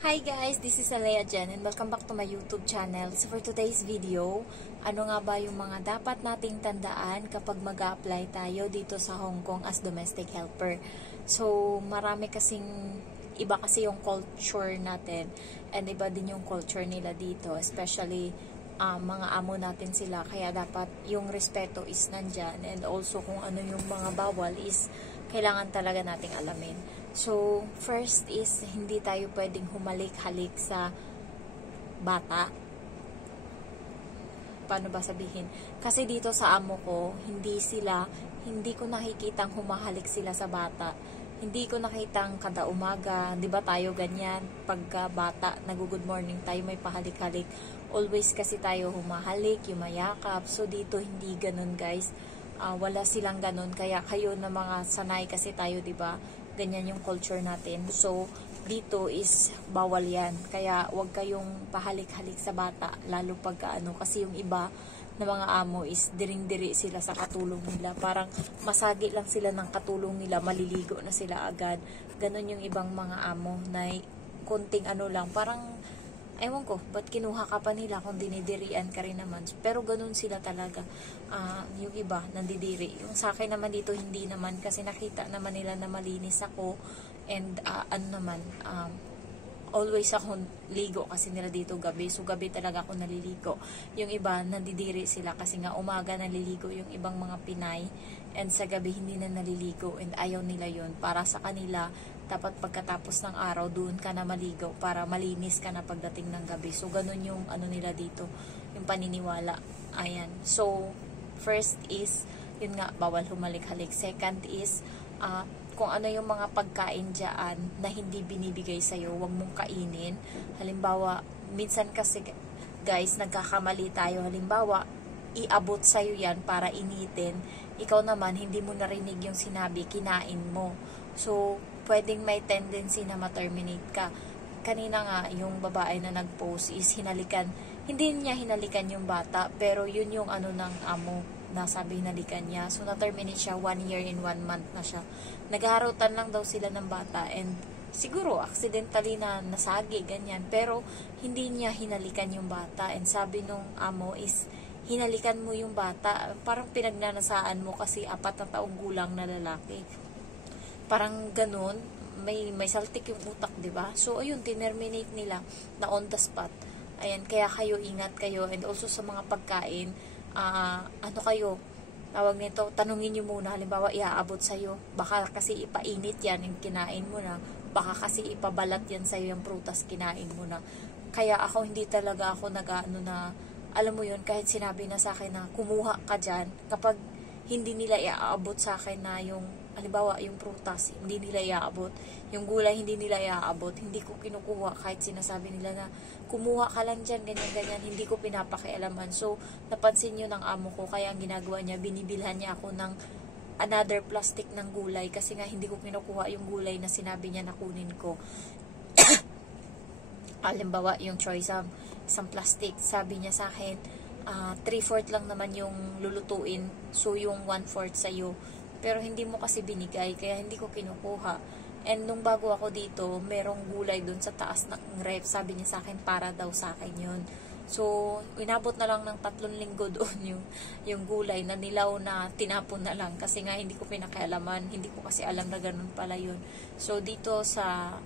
Hi guys, this is Alea Jen and welcome back to my YouTube channel. So for today's video, ano nga ba yung mga dapat nating tandaan kapag mag-a-apply tayo dito sa Hong Kong as domestic helper? So marami kasing, iba kasi yung culture natin and iba din yung culture nila dito, especially mga amo natin sila. Kaya dapat yung respeto is nandyan and also kung ano yung mga bawal is kailangan talaga nating alamin. So, first is, hindi tayo pwedeng humalik-halik sa bata. Paano ba sabihin? Kasi dito sa amo ko, hindi ko nakikitang humahalik sila sa bata. Hindi ko nakitang kada umaga, di ba tayo ganyan, pagka bata, nag-good morning tayo, may pahalik-halik. Always kasi tayo humahalik, yumayakap. So, dito hindi ganun guys. Wala silang ganun. Kaya kayo na mga sanay kasi tayo, di ba? Ganyan yung culture natin. So, dito is bawal yan. Kaya, wag kayong pahalik-halik sa bata. Lalo pagka kasi yung iba na mga amo is diring-diri sila sa katulong nila. Parang masagi lang sila ng katulong nila. Maliligo na sila agad. Ganon yung ibang mga amo na konting lang. Parang, ewan ko, ba't kinuha ka pa nila kung dinidirian ka rin naman. Pero ganun sila talaga. Yung iba, nandidiri. Yung sa akin naman dito, hindi naman. Kasi nakita naman nila na malinis ako. And always ako ligo kasi nila dito gabi. So gabi talaga ako naliligo. Yung iba, nandidiri sila kasi nga umaga naliligo yung ibang mga Pinay. And sa gabi, hindi na naliligo. And ayaw nila yun. Para sa kanila, dapat pagkatapos ng araw, doon ka na maligo para malinis ka na pagdating ng gabi. So, ganun yung nila dito, yung paniniwala. Ayan. So, first is, yun nga, bawal humalik-halik. Second is, kung ano yung mga pagkain dyan na hindi binibigay sa'yo, huwag mong kainin. Halimbawa, minsan kasi, guys, nagkakamali tayo. Halimbawa, iabot sa'yo yan para initin. Ikaw naman, hindi mo narinig yung sinabi, kinain mo. So, pwedeng may tendency na ma-terminate ka. Kanina nga, yung babae na nag-post is hinalikan. Hindi niya hinalikan yung bata, pero yun yung ng amo na sabi hinalikan niya. So, na-terminate siya 1 year and 1 month na siya. Naghaharutan lang daw sila ng bata and siguro, accidentally na nasagi, ganyan. Pero, hindi niya hinalikan yung bata. And sabi nung amo is, hinalikan mo yung bata. Parang pinagnanasaan mo kasi 4 na taong gulang na lalaki. Parang ganun, may saltik yung utak, 'di ba? So ayun, tinerminate nila na on the spot. Ayan, kaya kayo ingat kayo and also sa mga pagkain, kayo, tawag nito, tanungin niyo muna, halimbawa iaabot sa iyo, baka kasi ipainit yan yung kinain mo na, baka kasi ipabalat yan sa iyo yung prutas kinain mo na. Kaya ako hindi talaga ako na alam mo yun, kahit sinabi na sa akin na kumuha ka dyan, kapag hindi nila iaabot sa akin na yung, halimbawa, yung prutas, hindi nila iaabot, yung gulay, hindi nila iaabot, hindi ko kinukuha kahit sinasabi nila na kumuha ka lang dyan, ganyan-ganyan, hindi ko pinapakialaman. So, napansin nyo ng amo ko, kaya ang ginagawa niya, binibilhan niya ako ng another plastic ng gulay kasi nga hindi ko kinukuha yung gulay na sinabi niya na kunin ko. Halimbawa, yung choice isang plastic, sabi niya sa akin, 3/4 lang naman yung lulutuin, so yung 1/4 sa'yo. Pero hindi mo kasi binigay, kaya hindi ko kinukuha. And nung bago ako dito, merong gulay dun sa taas ng ref. Sabi niya sa akin, para daw sa akin yun. So, inabot na lang ng 3 linggo doon yung gulay na nilaw na tinapon na lang. Kasi nga hindi ko pinakialaman, hindi ko kasi alam na ganun pala yun. So, dito sa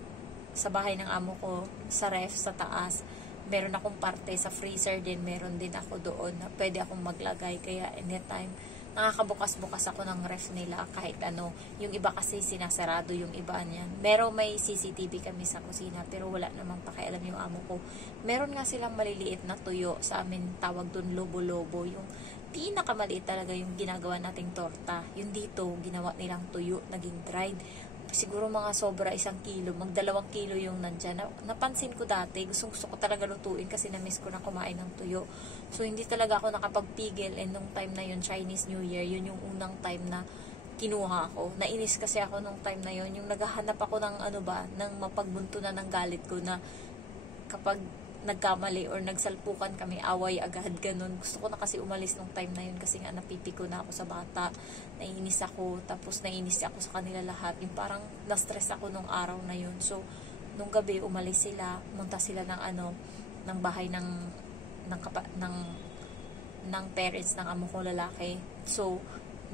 bahay ng amo ko, sa ref, sa taas, meron akong parte sa freezer din, meron din ako doon na pwede akong maglagay. Kaya anytime, nakakabukas-bukas ako ng ref nila kahit yung iba kasi sinasarado yung iba niyan. May CCTV kami sa kusina pero wala namang pakialam yung amo ko. Meron nga silang maliliit na tuyo, sa amin tawag doon lobo-lobo, yung pinakamaliit talaga yung ginagawa nating torta. Yung dito, ginawa nilang tuyo, naging dried. Siguro mga sobra 1 kilo, mag 2 kilo yung nandyan. Napansin ko dati, gusto ko talaga lutuin kasi na-miss ko na kumain ng tuyo. So, hindi talaga ako nakapagpigil and nung time na yun, Chinese New Year, yun yung unang time na kinuha ako. Nainis kasi ako nung time na yun, yung naghahanap ako ng ng mapagbunto na ng galit ko na kapag nagkamali or nagsalpukan kami, away agad, ganun. Gusto ko na kasi umalis nung time na yun kasi nga napipiko na ako sa bata, naiinis ako, tapos naiinis ako sa kanila lahat. Yung parang na-stress ako nung araw na yun. So, nung gabi umalis sila, munta sila ng ng bahay ng parents ng amo ko lalaki. So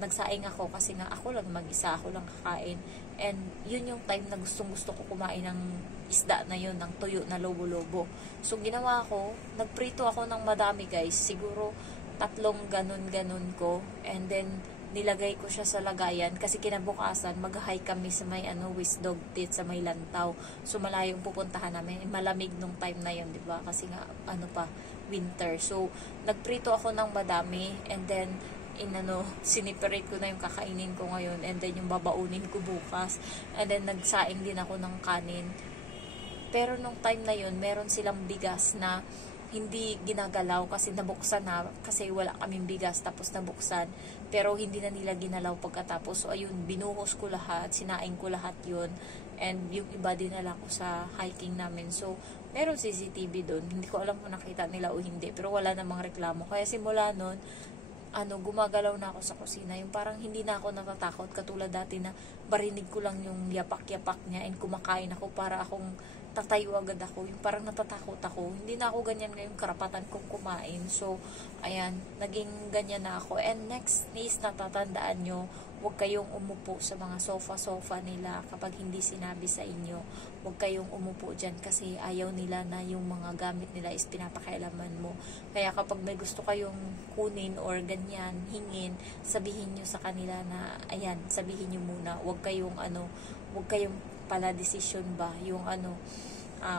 nagsaing ako kasi nga ako lang mag-isa, ako lang kakain. And yun yung time na gustong-gusto ko kumain ng isda na yun, ng tuyo na lobo-lobo. So ginawa ko, nagprito ako ng madami guys, siguro 3 ganun-ganun ko. And then nilagay ko siya sa lagayan kasi kinabukasan mag-hike kami sa may Wisdog Pit sa may Lantaw. So malayong pupuntahan namin, malamig nung time na yun, 'di ba? Kasi nga pa winter. So nagprito ako ng madami and then siniperate ko na yung kakainin ko ngayon and then yung babaunin ko bukas. And then nagsaing din ako ng kanin. Pero nung time na yun, meron silang bigas na hindi ginagalaw kasi nabuksan na, kasi wala kaming bigas tapos nabuksan. Pero hindi na nila ginalaw pagkatapos. So ayun, binuhos ko lahat, sinaing ko lahat yun. And yung iba dinala ko sa hiking namin. So meron CCTV doon. Hindi ko alam kung nakita nila o hindi. Pero wala namang reklamo. Kaya simula nun, gumagalaw na ako sa kusina. Yung parang hindi na ako natatakot. Katulad dati na barinig ko lang yung yapak-yapak niya and kumakain ako para akong tatayo agad ako. Yung parang natatakot ako. Hindi na ako ganyan ngayon, karapatan kong kumain. So, ayan, naging ganyan na ako. And next is, natatandaan nyo, huwag kayong umupo sa mga sofa-sofa nila kapag hindi sinabi sa inyo. Huwag kayong umupo dyan kasi ayaw nila na yung mga gamit nila is pinapakialaman mo. Kaya kapag may gusto kayong kunin or ganyan, hingin, sabihin nyo sa kanila na, ayan, sabihin nyo muna. Huwag kayong pala decision ba, yung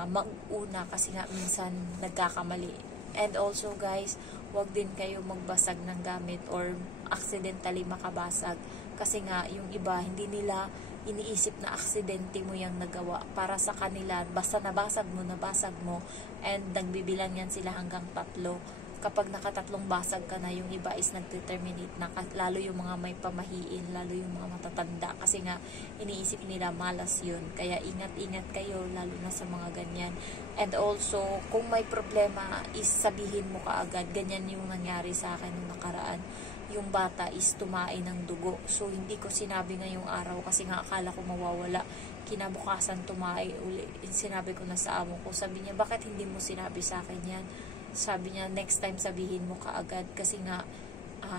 mag-una kasi nga minsan nagkakamali. And also guys, huwag din kayo magbasag ng gamit or accidentally makabasag. Kasi nga, yung iba, hindi nila iniisip na aksidente mo yung nagawa. Para sa kanila, basta nabasag mo, and nagbibilang yan sila hanggang 3. Kapag nakatatlong basag ka na, yung iba is nag-determinate na, lalo yung mga may pamahiin, lalo yung mga matatanda. Kasi nga, iniisip nila malas yun. Kaya ingat-ingat kayo, lalo na sa mga ganyan. And also, kung may problema, is sabihin mo kaagad. Ganyan yung nangyari sa akin nung nakaraan. Yung bata is tumae ng dugo. So, hindi ko sinabi ngayong araw kasi nga akala ko mawawala. Kinabukasan tumae uli. Sinabi ko na sa amo ko. Sabi niya, bakit hindi mo sinabi sa akin yan? Sabi niya, next time sabihin mo kaagad kasi nga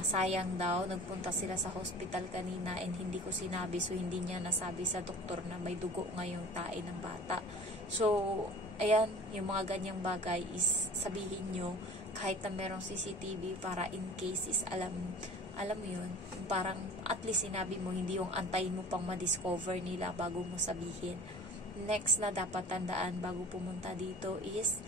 sayang daw, nagpunta sila sa hospital kanina and hindi ko sinabi, so hindi niya nasabi sa doktor na may dugo ngayong tae ng bata. So ayan, yung mga ganyang bagay is sabihin nyo kahit na merong CCTV para in case is alam mo yun, parang at least sinabi mo, hindi yung antayin mo pang ma-discover nila bago mo sabihin. Next na dapat tandaan bago pumunta dito is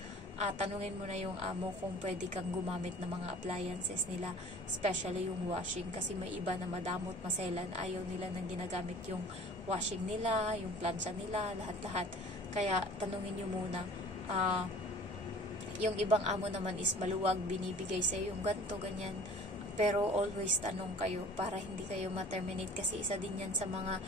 tanungin mo na yung amo kung pwede kang gumamit ng mga appliances nila, especially yung washing, kasi may iba na madamot, maselan, ayaw nila nang ginagamit yung washing nila, yung plancha nila, lahat-lahat. Kaya tanungin nyo muna. Yung ibang amo naman is maluwag, binibigay sa yung ganto, ganyan. Pero always tanong kayo para hindi kayo ma-terminate kasi isa din yan sa mga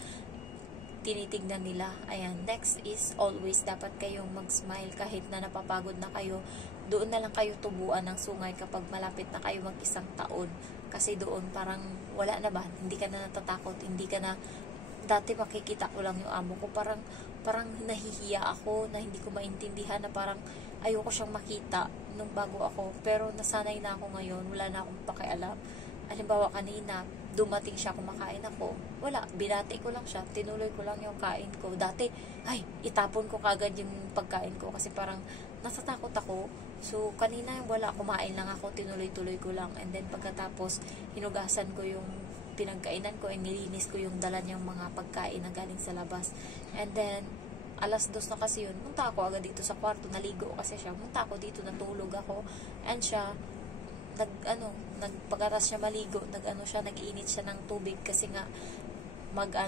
tinitignan nila. Ayan, next is always dapat kayong mag-smile kahit na napapagod na kayo. Doon na lang kayo tubuan ng sungay kapag malapit na kayo mag-1 taon. Kasi doon parang wala na ba? Hindi ka na natatakot, hindi ka na, dati makikita ko lang yung amo ko, parang nahihiya ako na hindi ko maintindihan na parang ayoko siyang makita nung bago ako. Pero nasanay na ako ngayon, wala na akong pakialam. Halimbawa kanina, dumating siya, kumakain ako. Wala, binati ko lang siya, tinuloy ko lang yung kain ko. Dati, itapon ko kagad yung pagkain ko kasi parang natatakot ako. So, kanina wala, kumain lang ako, tinuloy-tuloy ko lang. And then pagkatapos, hinugasan ko yung pinagkainan ko, nilinis ko yung dala niyang mga pagkain na galing sa labas. And then, 2:00 na kasi yun, munta ako agad dito sa kwarto, naligo kasi siya. Munta ako dito, natulog ako. And siya, pagkatas siya maligo, nag-iinit siya ng tubig kasi nga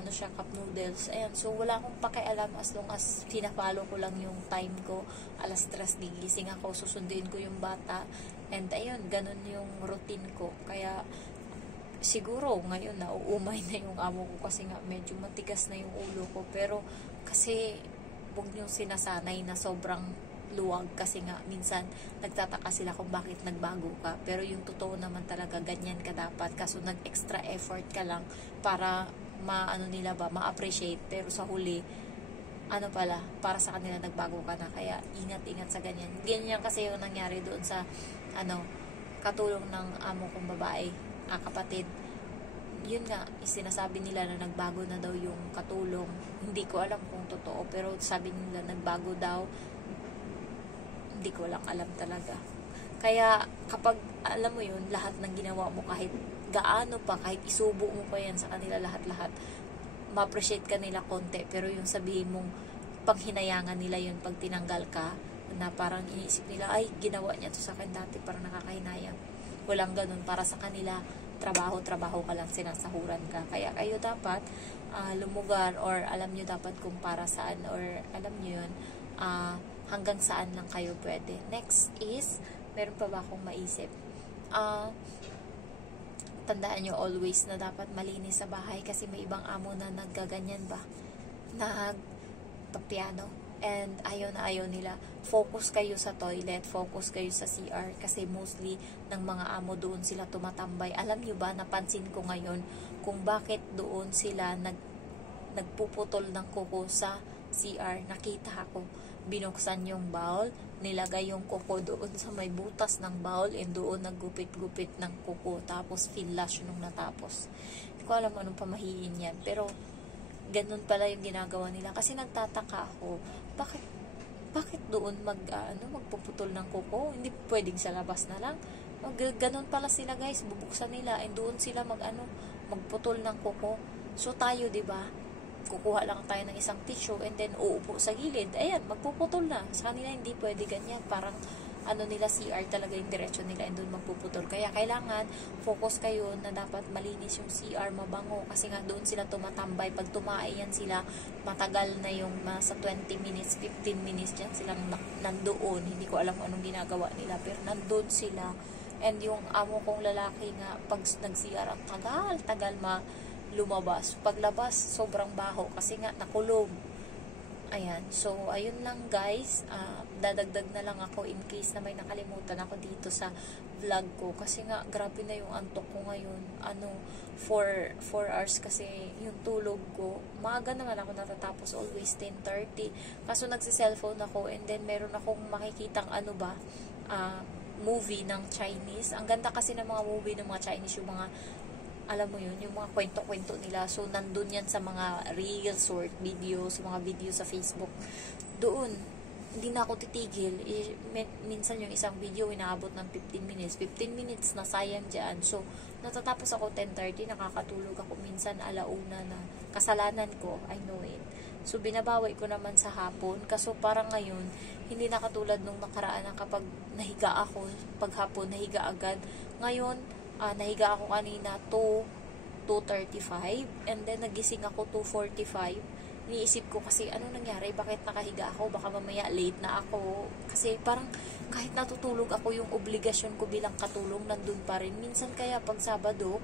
siya cup noodles. Ayan, so wala akong pakialam as long as pinapalo ko lang yung time ko. 3:00 gigising ako, susundin ko yung bata. And ayun, ganun yung routine ko. Kaya siguro ngayon na uumay na yung amo ko kasi nga medyo matigas na yung ulo ko. Pero kasi huwag niyong sinasanay na sobrang luwag kasi nga minsan nagtataka sila kung bakit nagbago ka, pero yung totoo naman talaga ganyan ka dapat, kaso nag-extra effort ka lang para ma-appreciate, pero sa huli ano pala, para sa kanila nagbago ka na. Kaya ingat-ingat sa ganyan. Ganyan kasi yung nangyari doon sa katulong ng amo kong babae, kapatid. Yun nga, sinasabi nila na nagbago na daw yung katulong. Hindi ko alam kung totoo, pero sabi nila nagbago daw. Hindi ko lang alam talaga. Kaya kapag alam mo yun, lahat ng ginawa mo, kahit gaano pa, kahit isubo mo pa yan sa kanila lahat-lahat, ma-appreciate ka nila konti, pero yung sabihin mong panghinayangan nila yun pag tinanggal ka, na parang iniisip nila, ay, ginawa niya to sa akin dati, parang nakakahinayang. Walang ganun. Para sa kanila, trabaho ka lang, sinasahuran ka. Kaya kayo dapat lumugar, or alam nyo dapat kung para saan, or alam nyo yun, hanggang saan lang kayo pwede. Next is, meron pa ba akong maisip? Tandaan nyo always na dapat malinis sa bahay, kasi may ibang amo na naggaganyan ba, nagpapiano, and ayaw na ayaw nila. Focus kayo sa toilet, focus kayo sa CR, kasi mostly ng mga amo doon sila tumatambay. Alam nyo ba, napansin ko ngayon kung bakit doon sila nagpuputol ng kuko sa CR. Nakita ako, binuksan yung bowl, nilagay yung kuko doon sa may butas ng bowl, and doon naggupit-gupit ng kuko, tapos finish nung natapos. Hindi ko alam anong pamahiin yan, pero ganun pala yung ginagawa nila. Kasi nagtataka ako, bakit doon magpuputol ng kuko? Hindi pwedeng sa labas na lang. Ganun pala sila, guys, bubuksan nila, and doon sila magputol ng kuko. So tayo, 'di ba? Kukuha lang tayo ng isang tissue, and then uupo sa gilid. Ayan, magpuputol na. Sa kanila hindi pwede ganyan. Parang nila, CR talaga yung diretsyo nila, and doon magpuputol. Kaya kailangan focus kayo na dapat malinis yung CR, mabango, kasi nga doon sila tumatambay. Pag yan sila, matagal na yung sa 20 minutes, 15 minutes dyan silang nandoon. Hindi ko alam anong ginagawa nila, pero nandoon sila. And yung amo kong lalaki nga, pag nag-CR, ang tagal lumabas. Paglabas, sobrang baho, kasi nga nakulog. Ayan. So, ayun lang, guys. Dadagdag na lang ako in case na may nakalimutan ako dito sa vlog ko. Kasi nga, grabe na yung antok ko ngayon. 4 hours kasi yung tulog ko. Maaga naman ako natatapos, always 10:30. Kaso nagsi-cellphone ako, and then meron akong makikitang movie ng Chinese. Ang ganda kasi ng mga movie ng mga Chinese, yung mga alam mo yun, yung mga kwento-kwento nila. So, nandun yan sa mga reels, short videos, mga videos sa Facebook. Doon, hindi na ako titigil. Minsan yung isang video, inaabot ng 15 minutes. 15 minutes na sayang dyan. So, natatapos ako 10:30, nakakatulog ako minsan 1:00 na. Kasalanan ko, I know it. So, binabawi ko naman sa hapon. Kaso parang ngayon, hindi na katulad nung nakaraan na kapag nahiga ako, pag hapon, nahiga agad. Ngayon, nahiga ako kanina 2:35, and then nagising ako 2:45. Iniisip ko kasi, ano nangyari? Bakit nakahiga ako? Baka mamaya late na ako. Kasi parang kahit natutulog ako, yung obligasyon ko bilang katulong nandun pa rin. Minsan kaya pag Sabado,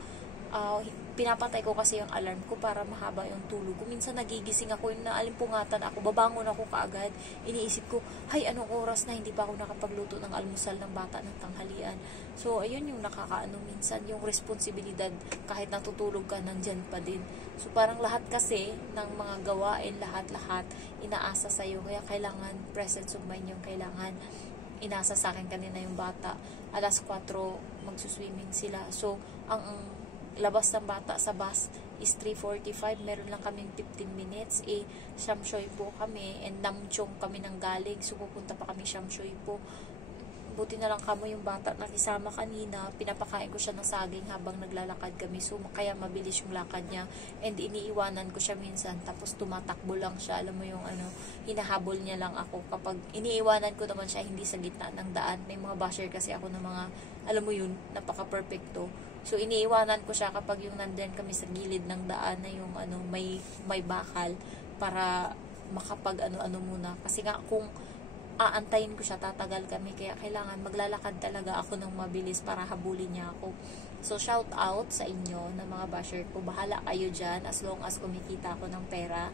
pinapatay ko kasi yung alarm ko para mahaba yung tulog ko. Minsan nagigising ako, yung naalimpungatan ako, babangon ako kaagad. Iniisip ko, hay, anong oras na, hindi pa ako nakapagluto ng almusal ng bata ng tanghalian. So, ayun yung nakakaano minsan, yung responsibilidad, kahit natutulog ka, nandyan pa din. So, parang lahat kasi ng mga gawain, lahat-lahat, inaasa sa'yo. Kaya kailangan presence of mind yung kailangan. Inasa sa akin kanina yung bata. 4:00, magsuswimming sila. So, ang labas ng bata sa bus is 3:45. Meron lang kaming 15 minutes. Shamshoy po kami, and Namchong kami nang galing. So, pupunta pa kami Shamshoy po. Buti na lang kamo yung bata nakisama kanina. Pinapakain ko siya ng saging habang naglalakad kami. So, kaya mabilis yung lakad niya. And iniiwanan ko siya minsan. Tapos, tumatakbo lang siya. Alam mo yung hinahabol niya lang ako. Kapag iniiwanan ko naman siya, hindi sa gitna ng daan. May mga basher kasi ako ng mga, alam mo yun, napaka-perfecto. So, iniiwanan ko siya kapag yung nandyan kami sa gilid ng daan na yung may bakal para makapag muna. Kasi nga, kung aantayin ko siya, tatagal kami. Kaya kailangan maglalakad talaga ako ng mabilis para habulin niya ako. So, shout out sa inyo na mga basher ko. Bahala kayo dyan as long as kumikita ako ng pera.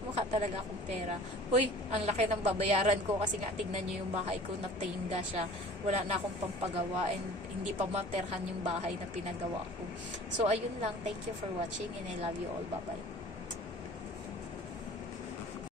Mukha talaga akong pera. Uy, ang laki ng babayaran ko kasi nga tignan nyo yung bahay ko, natinga siya. Wala na akong pampagawa, and hindi pa materhan yung bahay na pinagawa ko. So, ayun lang. Thank you for watching, and I love you all. Bye-bye.